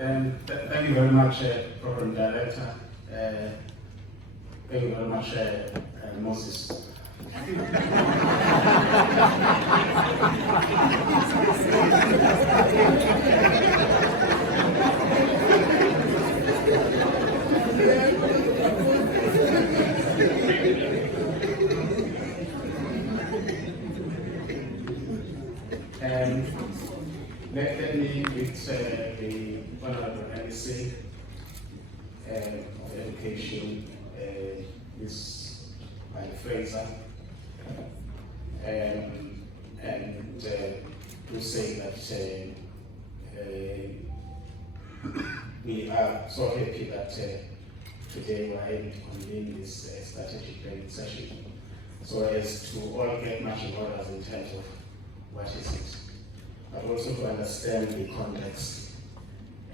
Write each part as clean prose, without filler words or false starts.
Thank you very much, Program Director. Thank you very much, Moses. Let me greet the Honorable NEC of Education, Ms. Frazer, and to say that we are so happy that today we are able to convene this strategic planning session so as to all get marching orders in terms of what is it, but also to understand the context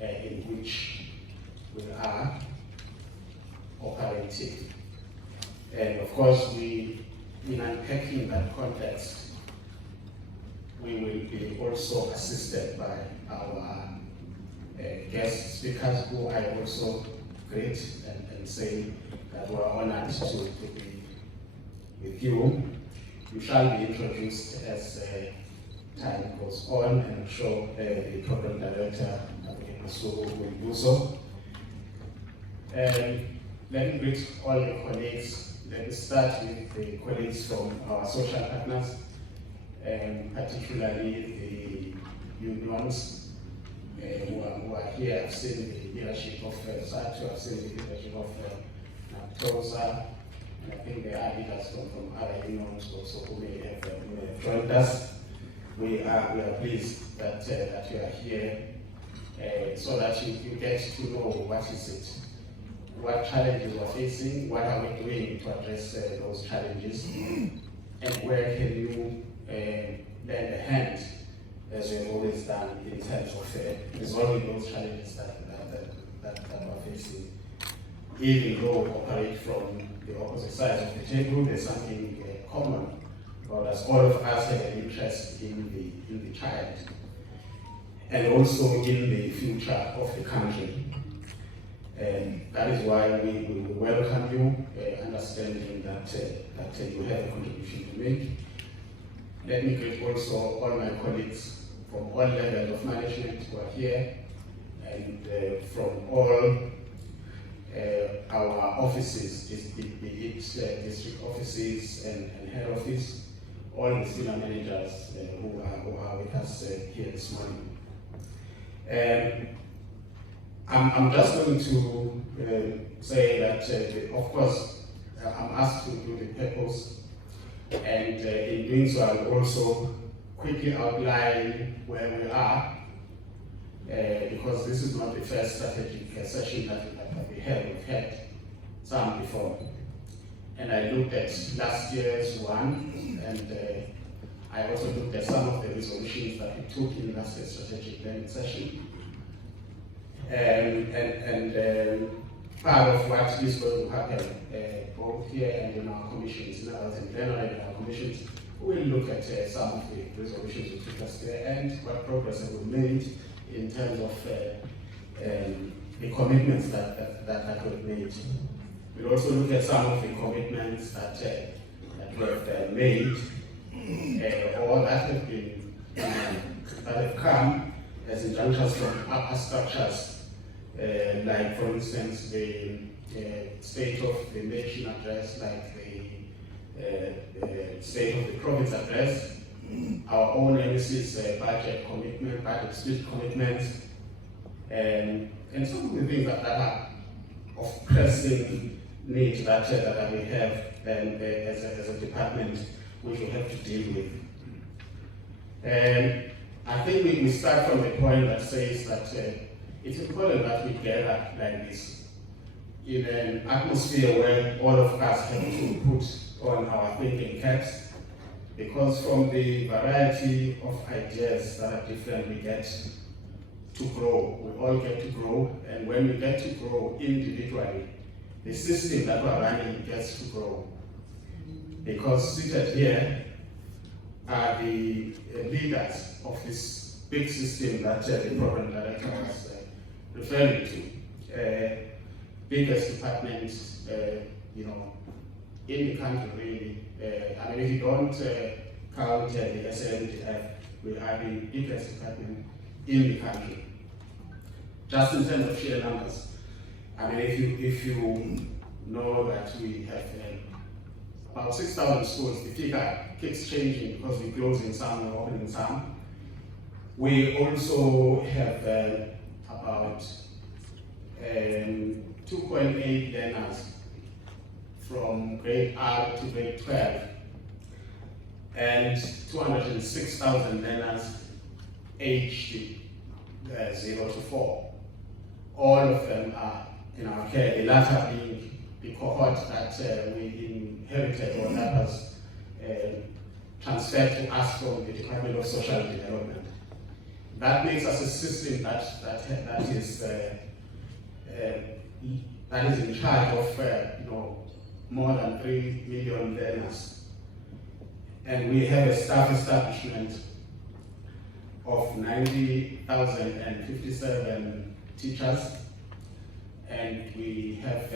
in which we are operating. And of course, in unpacking that context, we will be also assisted by our guest speakers, who I also greet and say that we are honored to be with you. You shall be introduced as time goes on, and I'm sure the Program Director will do so. Let me greet all the colleagues. Let me start with the colleagues from our social partners, and particularly the unions who are here. I've seen the leadership of SATU, I've seen the leadership of Frazer, and I think there are leaders from other unions also who may have joined us. We are pleased that you are here, so that you get to know what is it, what challenges we're facing, what are we doing to address those challenges, and where can you lend a hand, as we've always done, in terms of resolving those challenges that we're facing. Even though we operate from the opposite sides of the table, there's something common. Well, as all of us have an interest in the child, and also in the future of the country. And that is why we welcome you, understanding that you have a contribution to make. Let me greet also all my colleagues from all levels of management who are here, and from all our offices, be it district offices and head office, all the senior managers who are with us here this morning. I'm just going to say that, of course, I'm asked to do the purpose, and in doing so, I'll also quickly outline where we are, because this is not the first strategic session that we had. We've had some before. And I looked at last year's one, and I also looked at some of the resolutions that we took in last year's strategic planning session. And part of what is going to happen, both here and in our commissions, in general in our commissions, we will look at some of the resolutions we took last year and what progress have we made in terms of the commitments that we've made. We'll also look at some of the commitments that we have made, or that have been that have come as injunctions from upper structures, like for instance the State of the Nation address, like the State of the Province address, our own NEC's budget commitment, budget split commitments, and some of the things that are of pressing need that we have as a department, which we have to deal with. And I think we start from a point that says that it's important that we gather like this in an atmosphere where all of us have to put on our thinking caps, because from the variety of ideas that are different, we get to grow. We all get to grow, and when we get to grow individually, the system that we're running gets to grow. Because seated here are the leaders of this big system that the Program Director was referring to. Biggest department, in the country really. I mean, if you don't count the SNDF, we are the biggest department in the country. Just in terms of sheer numbers. I mean, if you know that we have about 6,000 schools, the figure keeps changing because we're closing some, we're opening some. We also have about 2.8 learners from grade R to grade 12, and 206,000 learners aged 0 to 4. All of them are in our care, the latter being the cohort that we inherited or that was transferred to us from the Department of Social Development. That makes us a system that is in charge of more than 3 million learners. And we have a staff establishment of 90,057 teachers, and we have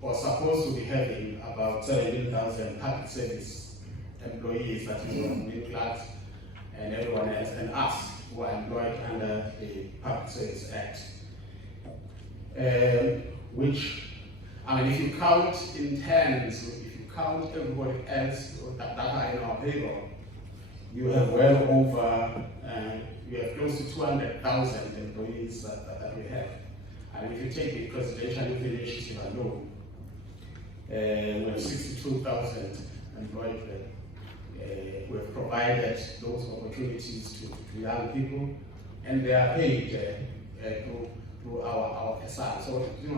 or supposed to be having about 17,000 public service employees, that is on middle class and everyone else, and us who are employed under the Public Service Act. Which, I mean, if you count interns, if you count everybody else that are in our payroll, you have well over, you have close to 200,000 employees that we have. And if you take the presidential initiative alone, we have 62,000 employed there. We have provided those opportunities to young people, and they are paid through our SR. So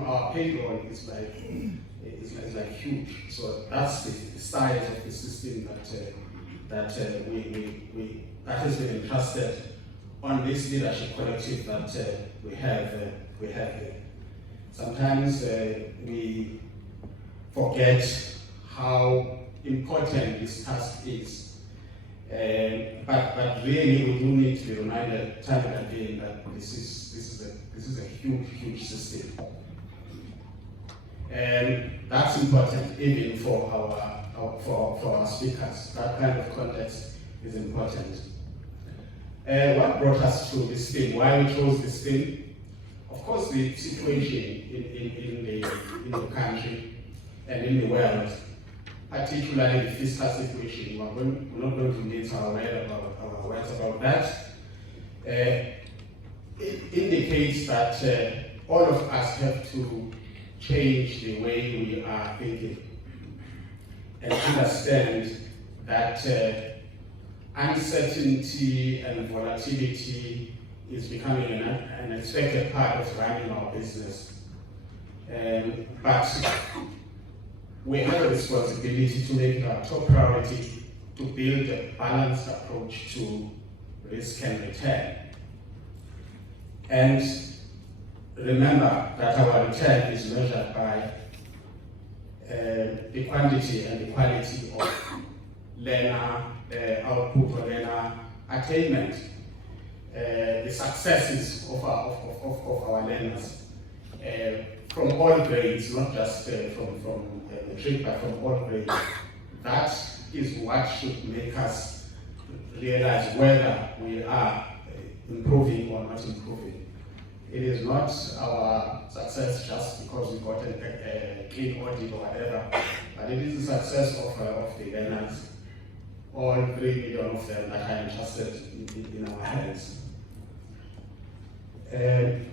our payroll is like huge. So that's the size of the system that has been entrusted on this leadership collective that we have here. Sometimes we forget how important this task is, but really we do need to be reminded time and again that this is a huge system, and that's important even for our speakers. That kind of context is important. What brought us to this thing? Why we chose this thing? Of course, the situation in the country and in the world, particularly the fiscal situation. We're not going to mince our words about that. It indicates that all of us have to change the way we are thinking and understand that uncertainty and volatility is becoming an expected part of running our business. But we have a responsibility to make it our top priority to build a balanced approach to risk and return. And remember that our return is measured by the quantity and the quality of learner output or learner attainment, the successes of our learners from all grades, not just from matric, but from all grades. That is what should make us realize whether we are improving or not improving. It is not our success just because we got a clean audit or whatever, but it is the success of the learners, all 3 million of them that are entrusted in our hands. And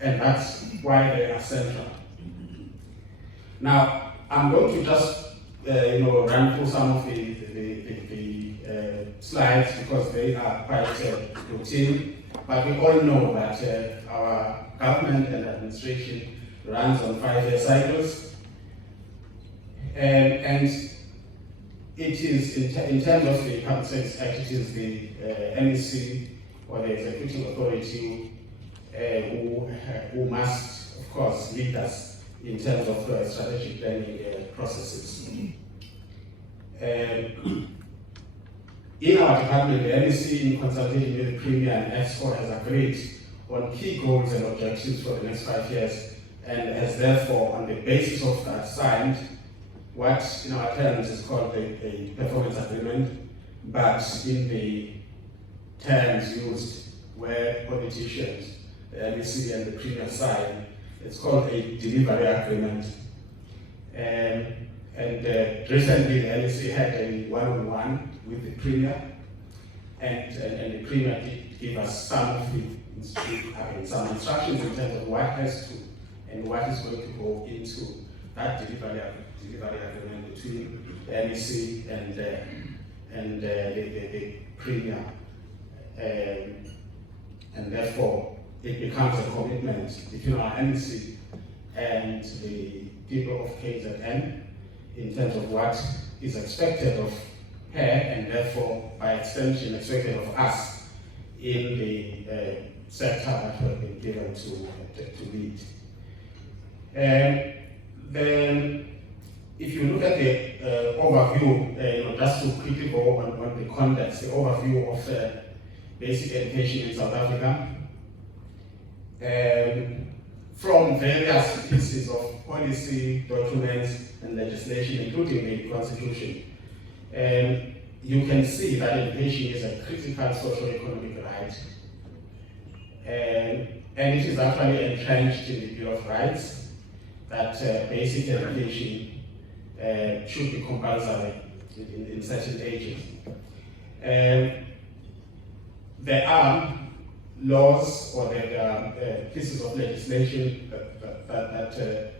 that's why they are central. Now, I'm going to just run through some of the slides because they are quite routine. But we all know that our government and administration runs on 5-year cycles, and it is in terms of the Public Service Act, it is the MEC or the executive authority who must, of course, lead us in terms of strategic planning processes. In our department, the MEC, in consultation with the Premier and EXCO, has agreed on key goals and objectives for the next 5 years, and has therefore, on the basis of that, signed what in our terms is called a performance agreement, but in the terms used where politicians, the MEC and the Premier sign, it's called a delivery agreement. And recently the MEC had a one-on-one with the Premier, and the Premier did give us some instructions in terms of what has to and what is going to go into that delivery agreement between the MEC and the Premier. And therefore, it becomes a commitment between our MEC and the people of KZN in terms of what is expected of her, and therefore, by extension, expected of us in the sector that we have been given to lead. Then, if you look at the overview, just to quickly go on the context, the overview of basic education in South Africa, from various pieces of policy, documents, and legislation, including the Constitution, you can see that education is a critical socio-economic right, and it is actually entrenched in the Bill of Rights that basic education should be compulsory in certain ages. There are laws or there are pieces of legislation that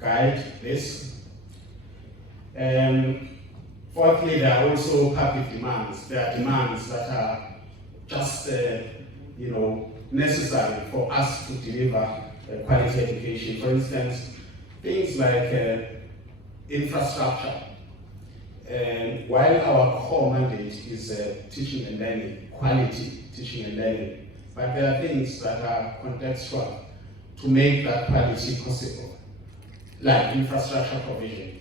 guide this. Fourthly, there are also public demands. There are demands that are just necessary for us to deliver quality education. For instance, things like infrastructure. While our core mandate is teaching and learning, quality teaching and learning, but there are things that are contextual to make that quality possible, like infrastructure provision.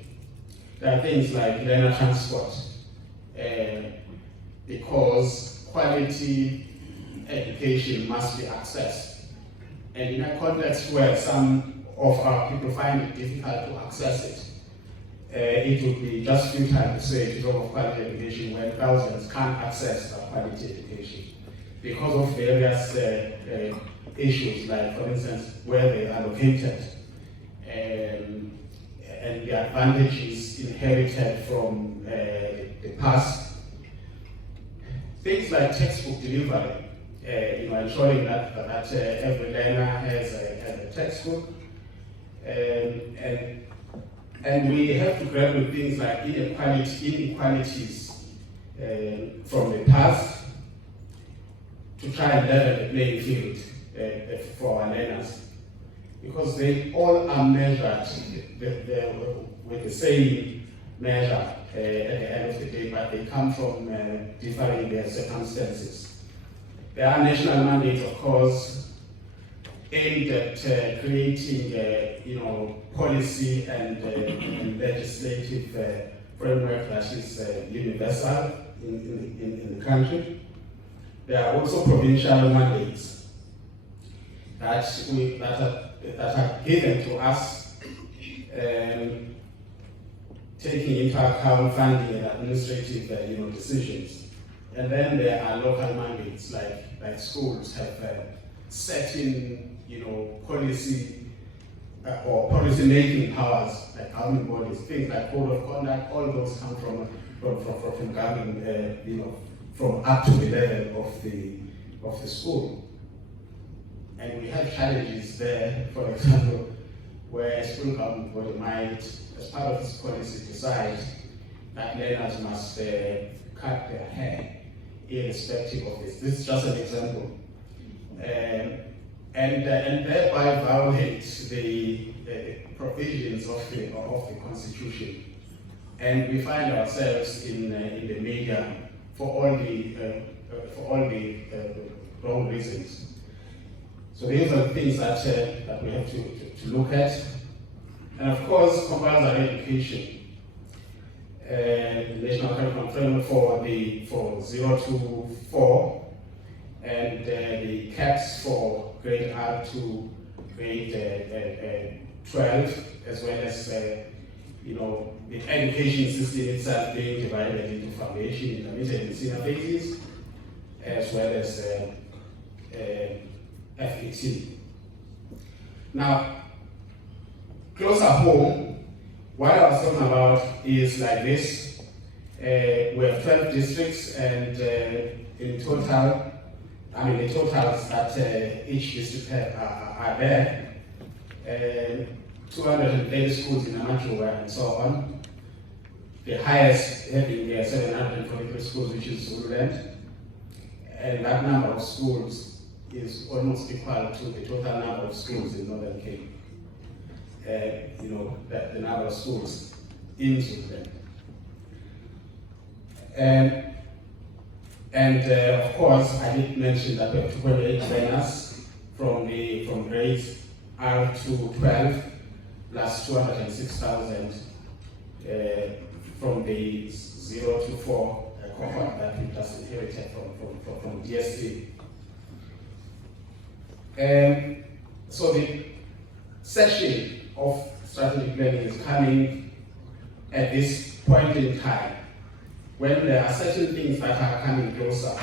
There are things like learner transport, because quality education must be accessed. And in a context where some of our people find it difficult to access it, it would be just futile to say to talk of quality education when thousands can't access that quality education because of various issues, like, for instance, where they are located and the advantages inherited from the past. Things like textbook delivery, ensuring that every learner has a textbook, and we have to grapple with things like inequalities from the past to try and level the playing field for our learners, because they all are measured with the same measure at the end of the day, but they come from differing circumstances. There are national mandates, of course, aimed at creating policy and legislative framework that is universal in the country. There are also provincial mandates that are given to us, taking into account funding and administrative decisions. And then there are local mandates, like schools have certain policy or policy-making powers, like government bodies, things like code of conduct. All those come from government, from up to the level of the school. And we have challenges there, for example, where a school government body might, as part of this policy, decide that learners must cut their hair, irrespective of this. This is just an example. And thereby violate the provisions of the Constitution. And we find ourselves in the media for all the wrong reasons. So these are the things that we have to look at. And of course, compulsory education. The National Curriculum Framework for 0 to 4 and the caps for grade R to grade 12, as well as the education system itself being divided into foundation, intermediate, and senior phases, as well as FET. Now, closer home, what I was talking about is like this. We have 12 districts, and in total, the totals that each district are there. 280 schools in Amachua and so on. The highest having 743 schools, which is Zululand. And that number of schools is almost equal to the total number of schools in Northern Cape. The number of schools in Zululand. Of course, I did mention that we have 2.8 learners from grades R to 12, plus 206,000 from the 0 to 4 cohort that we just inherited from DST. So the session of strategic planning is coming at this point in time, when there are certain things that are coming closer.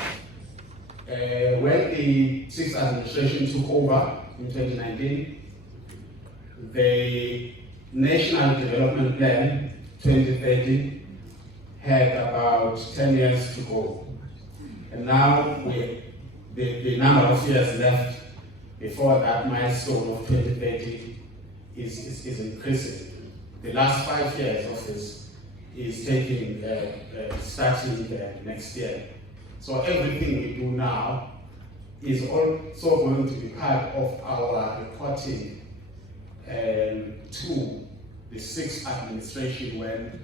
When the 6th administration took over in 2019, the National Development Plan 2030 had about 10 years to go. And now the number of years left before that milestone of 2030 is increasing. The last 5 years of this is taking, starting next year. So everything we do now is also going to be part of our reporting to the 6th administration when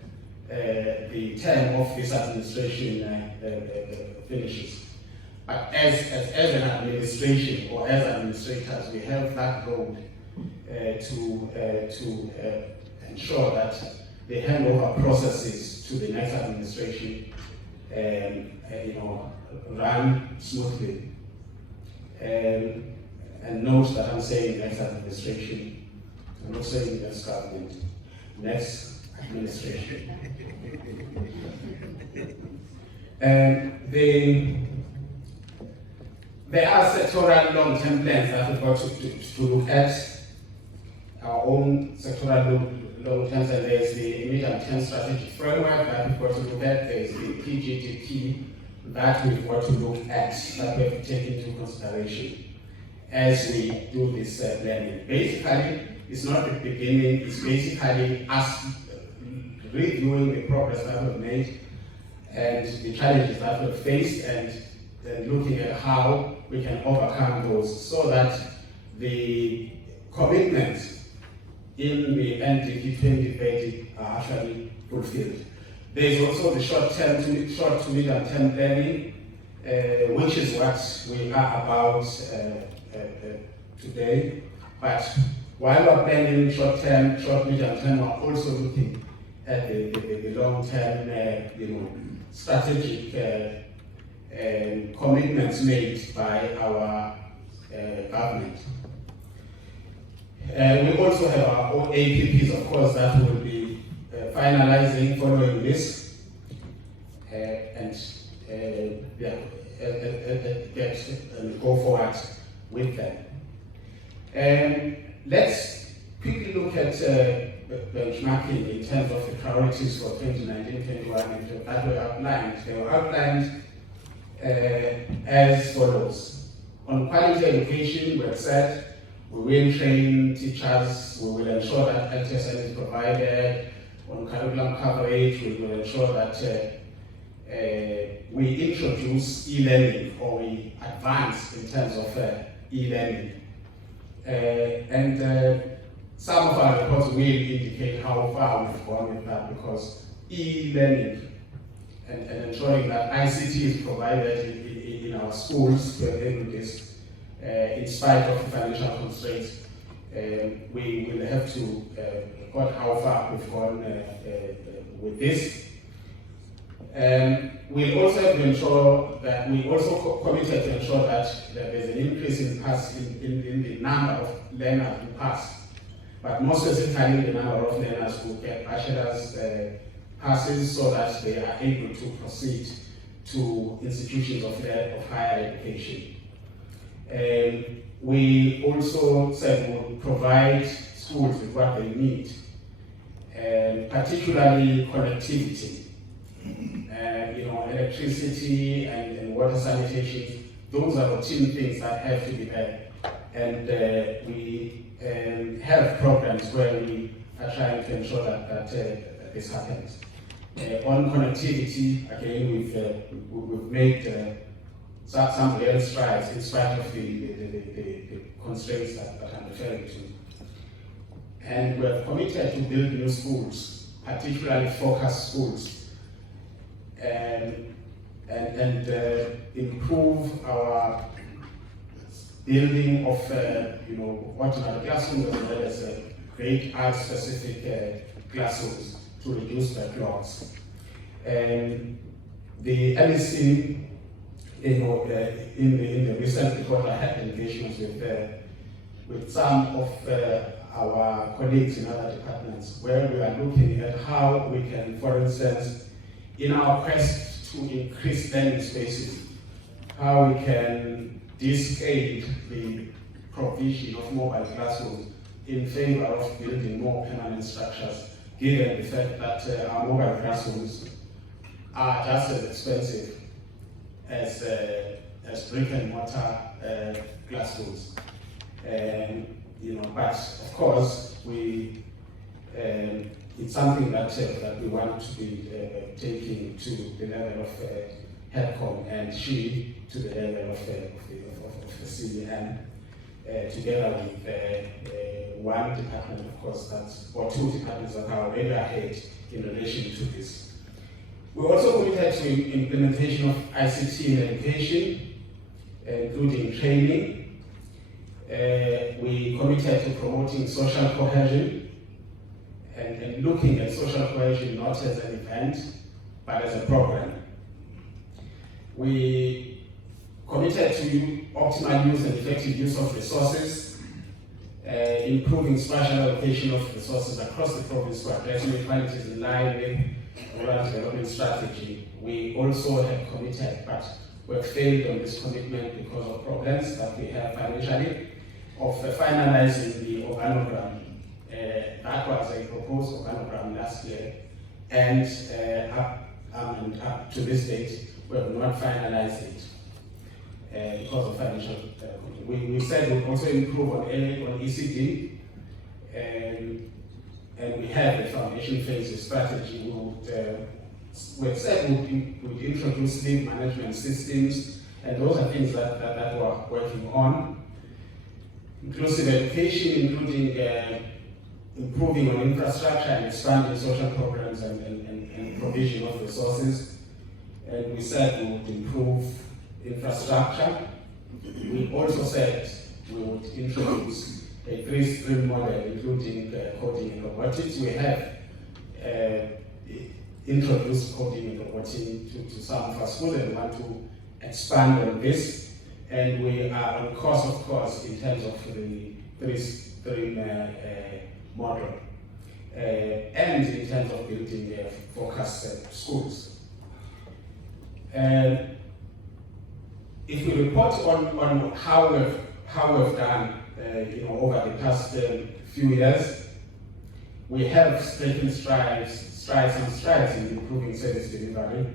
the term of this administration finishes. But as an administration or as administrators, we have that role to ensure that the handover processes to the next administration run smoothly. And note that I'm saying next administration. I'm not saying next government, next administration. There are sectoral long-term plans that we've got to look at. Our own sectoral long-term, and there's the medium-term strategic framework that we've got to look at. There's the PGTP that we've got to look at, that we have to take into consideration as we do this planning. Basically, it's not the beginning, it's basically us reviewing the progress that we've made and the challenges that we've faced, and looking at how we can overcome those so that the commitments in the NDP 2030 are actually fulfilled. There's also the short to medium term planning, which is what we are about today. But while we're planning short medium term, we're also looking at the long term, strategic commitments made by our government. We also have our own APPs, of course, that will be finalizing following this, and go forward with them. Let's quickly look at benchmarking in terms of the priorities for 2019-21 that were outlined. They were outlined as follows. On quality education, we have said we will train teachers, we will ensure that LTSN is provided. On curriculum coverage, we will ensure that we introduce e-learning, or we advance in terms of e-learning. Some of our reports will indicate how far we've gone with that, because e-learning and ensuring that ICT is provided in our schools to enable this, in spite of financial constraints, we will have to record how far we've gone with this. We also have to ensure that we also committed to ensure that there's an increase in the number of learners who pass, but more specifically the number of learners who get bachelor's passes so that they are able to proceed to institutions of higher education. We also said we'll provide schools with what they need, particularly connectivity. Electricity and water sanitation, those are routine things that have to be there. And we have programs where we are trying to ensure that this happens. On connectivity, again, we've made some real strides in spite of the constraints that I'm referring to. And we have committed to build new schools, particularly focused schools, and improve our building of ordinary classrooms as well as great art-specific classrooms to reduce backlogs. The LEC, in the recent report, I had engagements with some of our colleagues in other departments, where we are looking at how we can, for instance, in our quest to increase learning spaces, how we can discard the provision of mobile classrooms in favor of building more permanent structures, given the fact that our mobile classrooms are just as expensive as brick and mortar classrooms. But of course, it's something that we want to be taking to the level of HEDCOM and SHE to the level of the CDN, together with one department, of course, or two departments that are already ahead in relation to this. We also committed to implementation of ICT in education, including training. We committed to promoting social cohesion and looking at social cohesion not as an event, but as a program. We committed to optimal use and effective use of resources, improving spatial allocation of resources across the province to address inequalities in line with rural development strategy. We also have committed, but we have failed on this commitment because of problems that we have financially, of finalizing the organogram. That was a proposed organogram last year, and up to this date, we have not finalized it because of financial. We said we'll also improve on ECD, and we have the foundation phase strategy. We said we'd introduce lead management systems, and those are things that we're working on. Inclusive education, including improving on infrastructure and expanding social programs and provision of resources. And we said we would improve infrastructure. We also said we would introduce a 3-stream model, including coding and robotics. We have introduced coding and robotics to some of our schools, and we want to expand on this. And we are on course, of course, in terms of the 3-stream model, and in terms of building focused schools. If we report on how we've done over the past few years, we have taken strides in improving service delivery,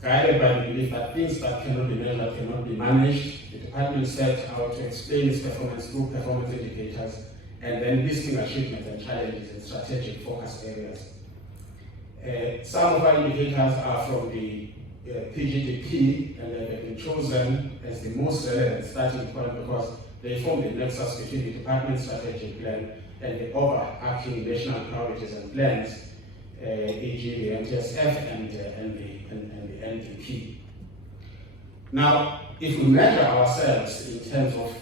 guided by the belief that things that cannot be measured cannot be managed. The department set out to explain its performance through performance indicators, and then listing achievements and challenges in strategic focus areas. Some of our indicators are from the PGDP, and they've been chosen as the most relevant starting point because they form the nexus between the department strategic plan and the overarching national priorities and plans, e.g. the NTSF and the NDP. Now, if we measure ourselves in terms of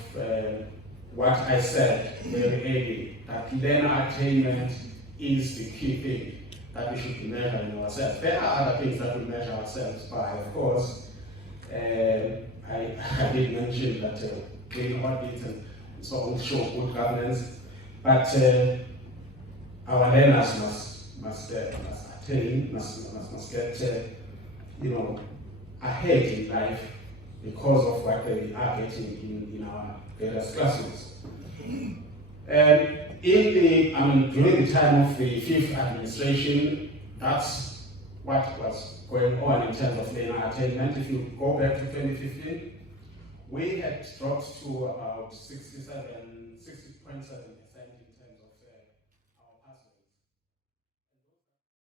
what I said very early, that learner attainment is the key thing. that we should be measuring ourselves. There are other things that we measure ourselves by, of course. I did mention that clean audits and so on show good governance, but our learners must attain, must get ahead in life because of what they are getting in our various classrooms. During the time of the fifth administration, that's what was going on in terms of learner attainment. If you go back to 2015, we had dropped to about 60.7